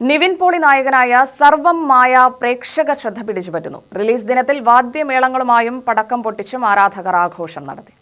നിവിൻ പോളി നായകനായ സർവം മായ പ്രേക്ഷക ശ്രദ്ധ പിടിച്ചുപറ്റുന്നു. റിലീസ് ദിനത്തിൽ വാദ്യമേളങ്ങളുമായും പടക്കം പൊട്ടിച്ചും ആരാധകർ ആഘോഷം നടത്തി.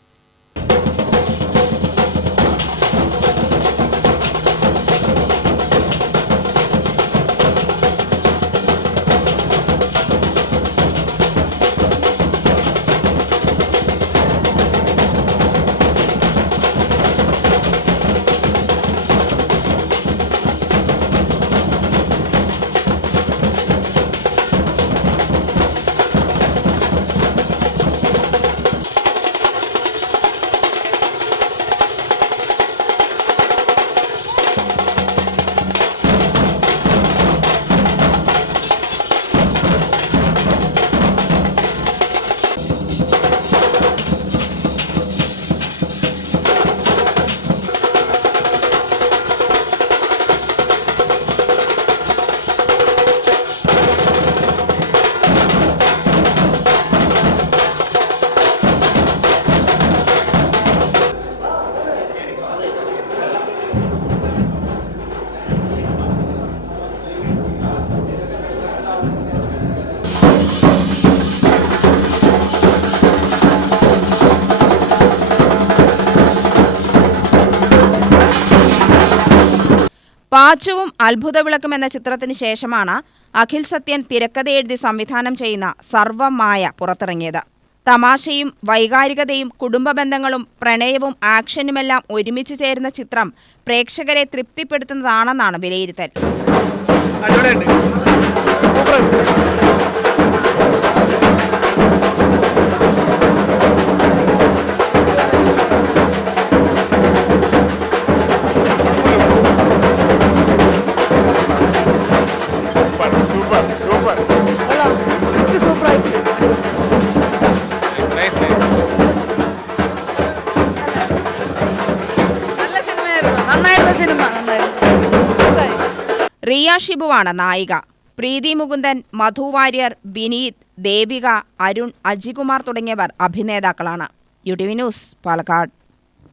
പാച്ചുവും അത്ഭുതവിളക്കും എന്ന ചിത്രത്തിന് ശേഷമാണ് അഖിൽ സത്യൻ തിരക്കഥയെഴുതി സംവിധാനം ചെയ്യുന്ന സർവം മായ പുറത്തിറങ്ങിയത്. തമാശയും വൈകാരികതയും കുടുംബ ബന്ധങ്ങളും പ്രണയവും ആക്ഷനുമെല്ലാം ഒരുമിച്ച് ചേരുന്ന ചിത്രം പ്രേക്ഷകരെ തൃപ്തിപ്പെടുത്തുന്നതാണെന്നാണ് വിലയിരുത്തൽ. റിയ ഷിബുവാണ് നായിക. പ്രീതി മുകുന്ദൻ, മധു വാര്യർ, വിനീത്, ദേവിക, അരുൺ, അജികുമാർ തുടങ്ങിയവർ അഭിനേതാക്കളാണ്. യുടിവി ന്യൂസ്, പാലക്കാട്.